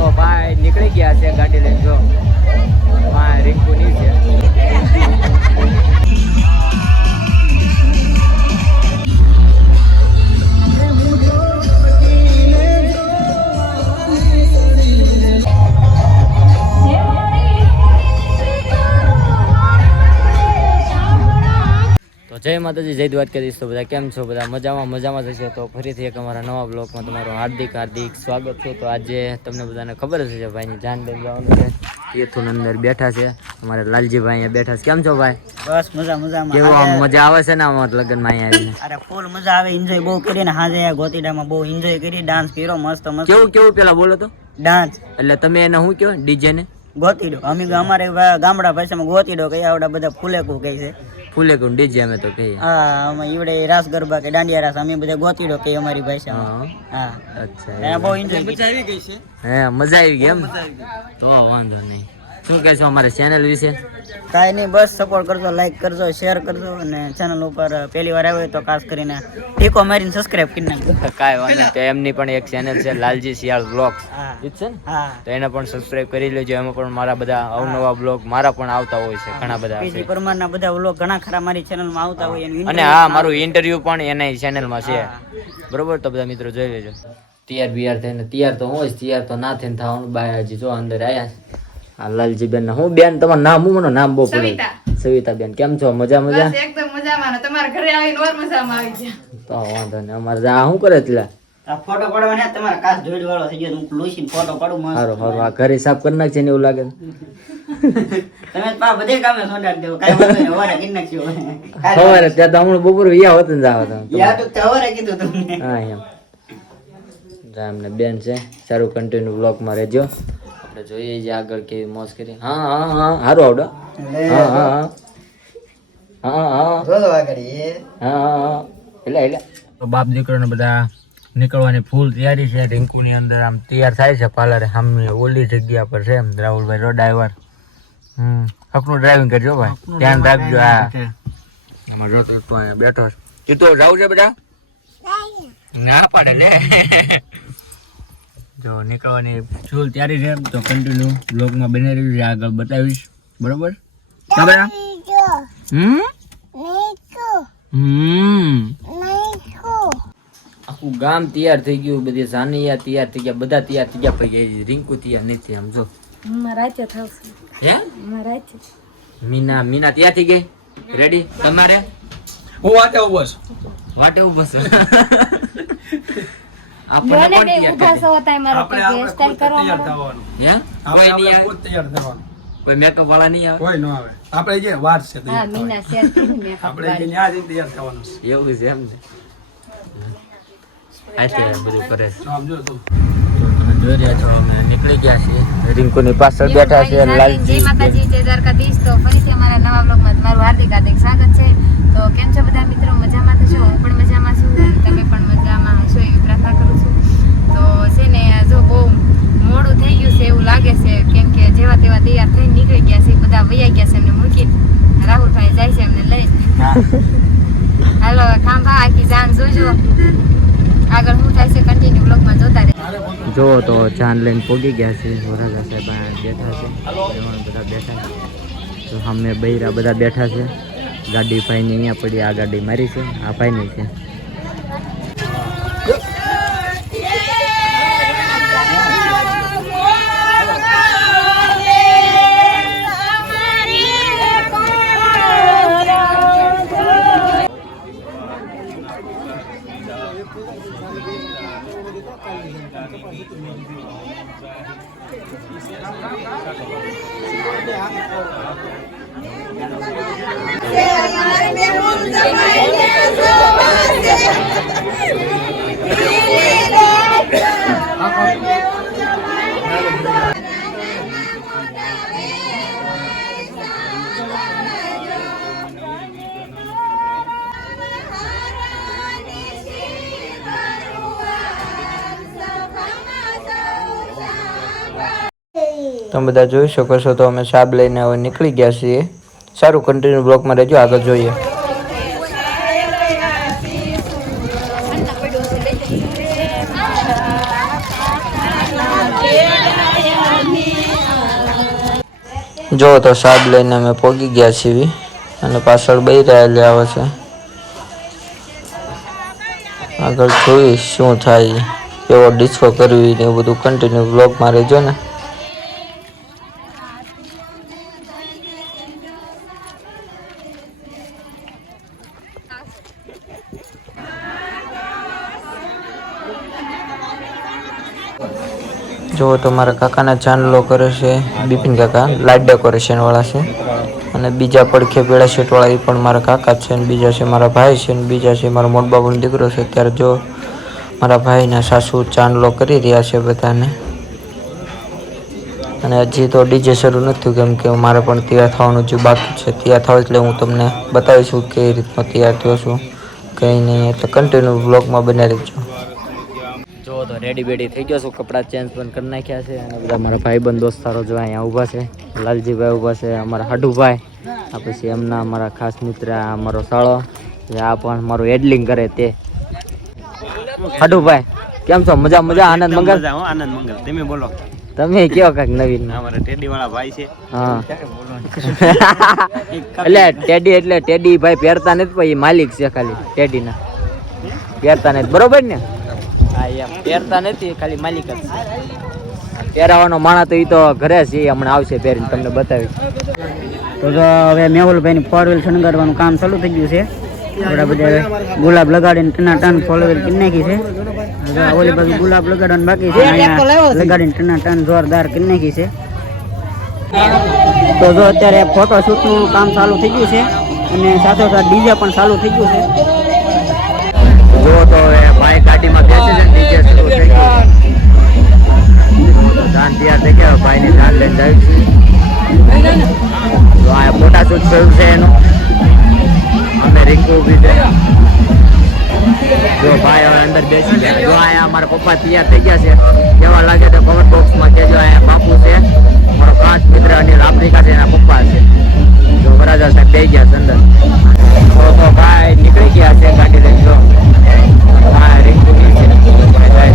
તો ભાઈ નીકળી ગયા છે ગાડી લઈને. જો ભાઈ રિંકુ ની છે. જય માતાજી, જય દ્વારકાધીશ. તો બધા કેમ છો? બધા મજામાં જશે. તો ફરીથી એક અમારા નવા બ્લોગમાં તમારું હાર્દિક સ્વાગત છે. તો આજે તમને બધાને ખબર જ છે ભાઈની જાન લઈને જવાનું છે. તીર્થુન અંદર બેઠા છે અમારે લાલજીભાઈ અહીંયા બેઠા છે. કેમ છો ભાઈ? બસ મજામાં. કેવું આમ મજા આવે છે ને અમારા લગ્નમાં અહીંયા આવીને? અરે ફૂલ મજા આવે, એન્જોય બહુ કરીને. હાજે ગોતીડામાં બહુ એન્જોય કરી, ડાન્સ કર્યો મસ્ત. કેવું પેલા બોલો તો? ડાન્સ એટલે તમે એને શું કહો? ડીજે ને ગોતીડો. અમે અમારે ગામડા ભાષામાં ગોતીડો કહીએ, આવડા બધા ફૂલેકું કહે છે. ફૂલેકું ડીજે અમે તો કહીએ. હા, અમે ઈવડે રાસ ગરબા કે દાંડિયા રાસ અમે બધા ગોતીડો કહીએ અમારી ભાષામાં. હા, અચ્છા. બહુ એન્જોય મજા આવી ગઈ છે. હે, મજા આવી ગઈ એમ? તો વાંધો નહીં. શું કહેશો અમારા ચેનલ વિશે? કાંઈ નહીં, બસ સપોર્ટ કરજો, લાઈક કરજો, શેર કરજો, અને ચેનલ ઉપર પહેલી વાર આવ્યો તો ખાસ કરીને ટીકો મારીને સબસ્ક્રાઇબ કરી નાખજો. કાંઈ વાંધો નહીં. તો એમની પણ એક ચેનલ છે લાલજી શિયાળ બ્લોગ્સ, છે ને? હા, તો એને પણ સબસ્ક્રાઇબ કરી લેજો. એમાં પણ મારા બધા અવનવા બ્લોગ મારા પણ આવતા હોય છે, ઘણા બધા પીજી પરમારના બધા વ્લોગ ઘણા ખરા મારી ચેનલમાં આવતા હોય. અને હા, મારું ઇન્ટરવ્યુ પણ એના ચેનલમાં છે, બરોબર? તો બધા મિત્રો જોઈ લેજો. તૈયાર થઈને તૈયાર તો હોય, તૈયાર તો ના થઈને થવાનું. બાય હજી જો અંદર આવ્યા. હા, લાલજી બેન. હું બેન તમારું નામ? હું મને નામ બહુ પડે. સવિતા બેન, કેમ છો? મજા? એકદમ મજામાં. તમારા ઘરે આવીને ઓર મજામાં આવી ગયા. તો વાંધો નહીં. અમારે આ શું કરે છે? ફોટો પડવાને તમારા કાચ જોડી વાળો થઈ ગયો. હું લૂસીને ફોટો પાડું મસ્ત. હારું આ ઘરે સાફ કરી નાખશે ને એવું લાગે. તમે પા બધે કામે સોડાડી દેવો. કાઈ વાંધો નહીં, હવારે કરી નાખજો. સવારે ત્યાં તો હમણાં બપોર વિયા હોત ને જાવ તો. યાર તો હવારે કીધું તમને. હા એમ. એમને બેન છે. સારું કન્ટિન્યુ બ્લોગમાં રહેજો. આપણે જોઈએ જે આગળ કેવી મોજ કરી. હા સારું આવડો. હા એટલે બાપ દીકરોને બધા નીકળવાની ફૂલ તૈયારી છે. રિંકુની અંદર આમ તૈયાર થાય છે પાર્લરે. સામે ઓલી જગ્યા પર છે રાહુલભાઈ રો ડ્રાઈવર. હકનું ડ્રાઇવિંગ કરજો ભાઈ, ધ્યાન રાખજો. હા, આમાં જો તો અહીંયા બેઠો છે. તો જાવ છે બેટા? ના પાડે લે. જો નીકળવાની ફૂલ તૈયારી છે. તો કન્ટિન્યુ બ્લોગમાં બની રહ્યું છે, આગળ બતાવીશ, બરોબર? આખું ગામ તૈયાર થઈ ગયું, બધી સાનિયા તૈયાર થઈ ગયા, બધા તૈયાર થઈ ગયા. પછી રિંકુ તૈયાર નથી. આમ જો મીના તૈયાર થઈ ગઈ, રેડી. તમારે? હું વાટે ઉભો છું. કોઈ મેકઅપ વાળા નહીં આવે? કોઈ ન આવે. આપણે જે વાર છે આપણે જે ન્યા જઈને તૈયાર થવાનું છે. એવું છે એમ ને? બધું કરે છે. સમજો તો જોઈ રહ્યા છો, અમે નીકળી ગયા છીએ. રિંકુની પાછળ બેઠા છે લાલજી. જય માતાજી, જય દ્વારકાધીશ. તો ફરીથી અમારા નવા બ્લોગમાં તમારું હાર્દિક સ્વાગત છે. તો કેમ છો બધા મિત્રો? મજામાં તો છો? હું પણ મજામાં છું, તમે પણ મજામાં હશો એવી પ્રાર્થના કરું છું. તો છે ને, જો બહુ મોડું થઈ ગયું છે એવું લાગે છે, કેમ કે જેવા તેવા તૈયાર થઈને નીકળી ગયા છે. બધા વૈયા ગયા છે એમને મૂકીને. રાહુલભાઈ જાય છે એમને લઈને. હાલો ખાંભા આખી જાન જોજો. આગળ શું થાય છે કન્ટિન્યુ બ્લોગમાં જોતા રહે. જો તો જાન લઈને પોગી ગયા છે. વરાજા સાહેબ બેઠા છે, બધા બેઠા છે. તો સામે બૈરા બધા બેઠા છે. ગાડી ભાઈની અહીંયા પડી. આ ગાડી મારી છે, આ ભાઈની છે. તમે બધા જોઈ શકો છો. તો અમે સાબ લઈને હવે નીકળી ગયા છીએ. સારું કન્ટિન્યુ બ્લોગમાં રહેજો, આગળ જોઈએ. જો તો સાબ લઈને અમે પોગી ગયા છીએ અને પાછળ બઈ રહેલી આવે છે. આગળ જોઈ શું થાય, કેવો ડિસ્કો કરવી ને એવું બધું કન્ટિન્યુ વ્લોગમાં રહેજો ને. જો તો મારા કાકાના ચાંદલો કરે છે બિપિન કાકા, લાઇટ ડેકોરેશન વાળા છે. અને બીજા પડખે પેલા શેટ વાળા એ પણ મારા કાકા છે અને બીજા છે મારા ભાઈ છે અને બીજા છે મારા મોટ બાબુનો દીકરો છે. ત્યારે જો મારા ભાઈના સાસુ ચાંદલો કરી રહ્યા છે બધાને. અને હજી તો ડીજે શરૂ નથી થયું કેમ કે મારે પણ તૈયાર થવાનું જે બાકી છે. તૈયાર થાવ એટલે હું તમને બતાવીશું કઈ રીતનો તૈયાર થયો છું કંઈ નહીં, એટલે કન્ટિન્યુ બ્લોગમાં બને રહેજો. જો તો રેડી બેડી થઈ ગયો છું, કપડાં ચેન્જ પણ કરી નાખ્યા છે અને બધા મારા ભાઈબંધ દોસ્તારો જો અહીંયા ઊભા છે. લાલજીભાઈ ઊભા છે, અમારા હાડુભાઈ, આ પછી એમના અમારા ખાસ મિત્ર અમારો સાળો, આ પણ મારું હેડલિંગ કરે તે. હાડુભાઈ કેમ છો? મજા મજા, આનંદ મંગલ. આનંદ મંગલ. તમે બોલો. તમે કયો કાંઈક નવીન? અમારા ટેડી વાળા ભાઈ છે. હા એટલે ટેડી ભાઈ પહેરતા નથી પણ એ માલિક છે ખાલી ટેડીના, પહેરતા નથી, બરોબર ને? હા એમ પહેરતા નથી, ખાલી માલિક જ છે. પહેરાવાનો માણા તો એ તો ઘરે છે, એ હમણાં આવશે પહેરીને તમને બતાવીશ. તો હવે મેહુલભાઈની 4 વ્હીલ શણગારવાનું કામ ચાલુ થઈ ગયું છે. થોડા બધા ગુલાબ લગાડીને ટન 4 વ્હીલ કરી નાખી છે. ઓલી બાજુ ગુલાબ લગાડવાનું બાકી છે, લગાડીને ટન જોરદાર કરી નાખી છે. તો જો અત્યારે ફોટોશૂટનું કામ ચાલુ થઈ ગયું છે અને સાથે સાથે ડીજે પણ ચાલુ થઈ ગયું છે. જો તો હવે ભાઈ ગાડીમાં બેસે છે, ડીજે શરૂ થઈ ગયું. જાન તૈયાર થઈ ગયા, ભાઈની જાન લઈને જાય છે. તો આ ફોટોશૂટ થયું છે એનું, અમે રિંકુ ઉભી છે. જો ભાઈ હવે અંદર બેસી ગયા. જો અહીંયા અમારા પપ્પા તૈયાર થઈ ગયા છે, કેવા લાગે તો કમેન્ટ બોક્સમાં કહેજો. અહીંયા બાપુ છે, મારો ખાસ મિત્ર અનિલ આફ્રિકા છે, એના પપ્પા છે. જો વરાજા સાહેબ બે ગયા છે અંદર. તો ભાઈ નીકળી ગયા છે ગાડી લઈને. જો ભાઈ રિંકુ ની છે, ભાઈ જાય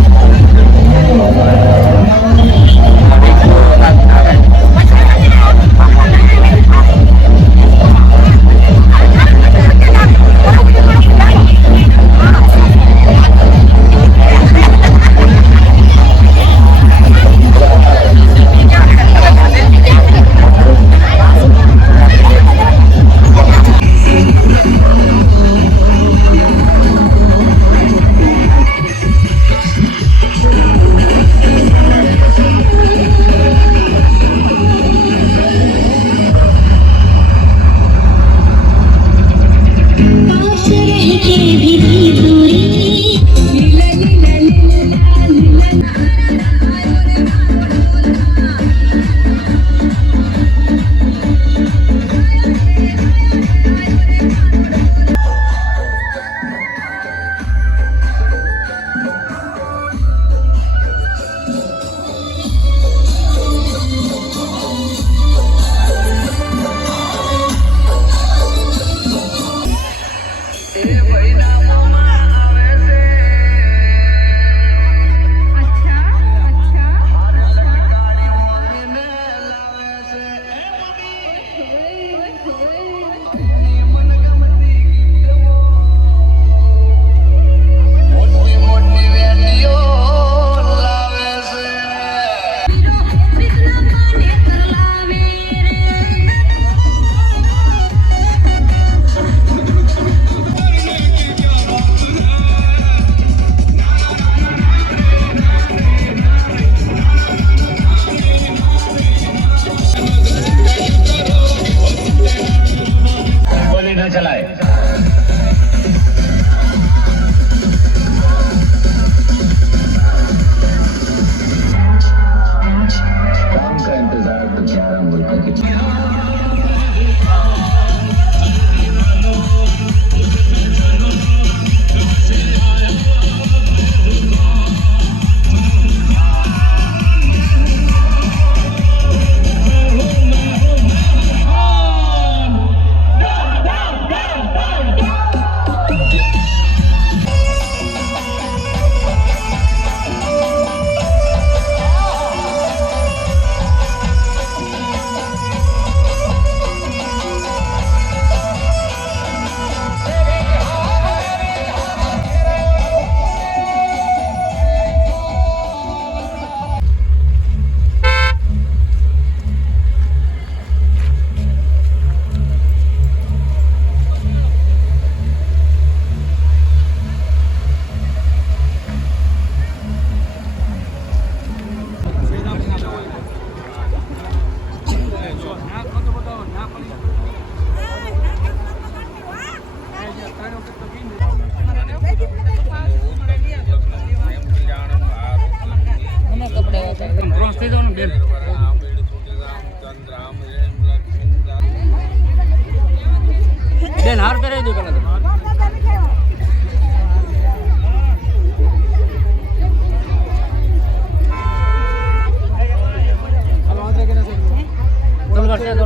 બેન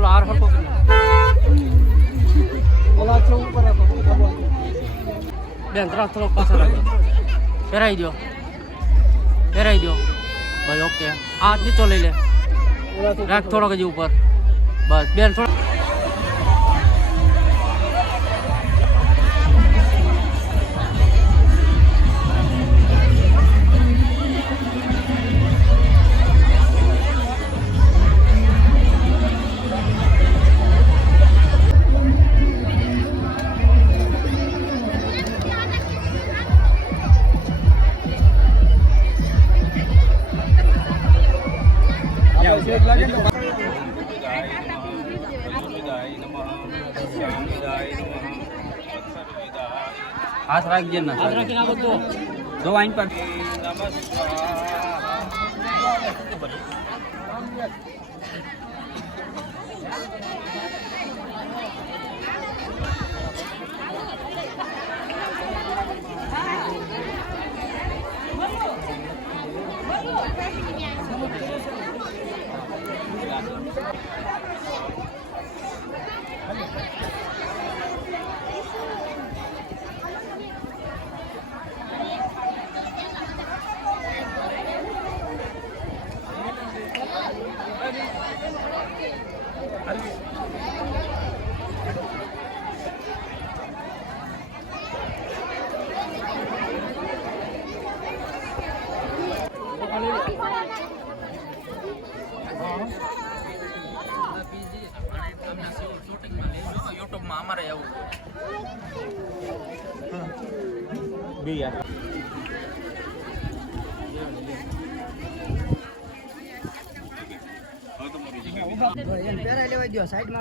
થોડો પાછળ રાખો પહેરાઈ દો બસ ઓકે આ નીચો લઈ લે રાખ થોડોક હજી ઉપર બસ બેન થોડો હાથ રાખજે ને હાથ રાખીને આ બધું જો આઈન પર યુટ્યુબમાં અમારે આવું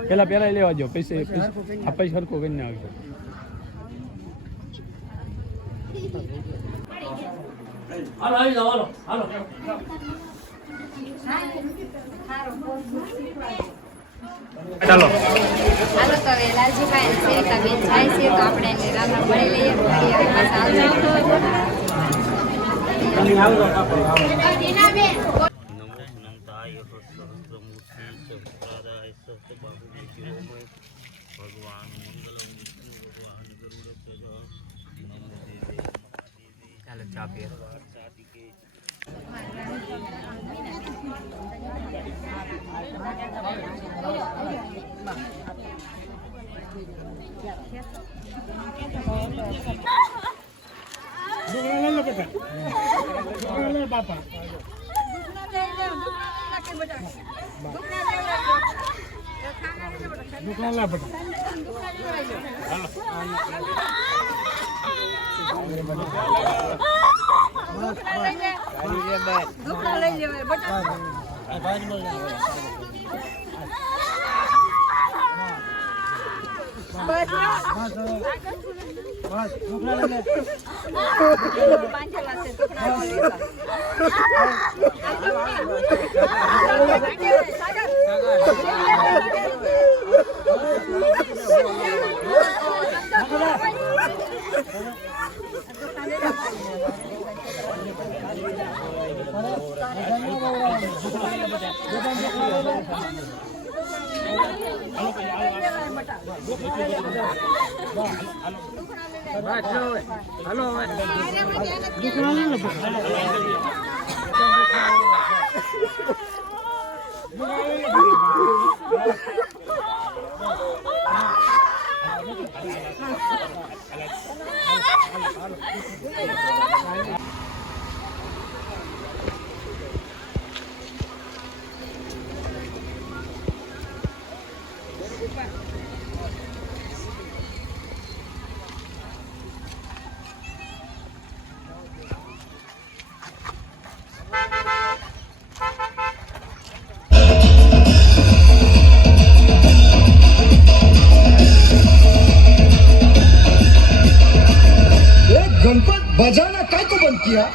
પેલા લેવા દો પછી સરખું કરીને આવજો. હાલો તો હવે લાલજીભાઈ અને સેવિકાબેન જાય છે તો આપણે એને રામ રામ મળી લઈએ ફરી હવે પાછા આવજો. ચાલો ચા પીએ. બાપા દુકાન લા બેટા गणपत बजाना काय को बंद किया?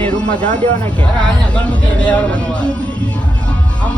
એની રૂમમાં જવા દેવાના કે અહીંયા ગણપતિ બે આવવાનું હોય આમ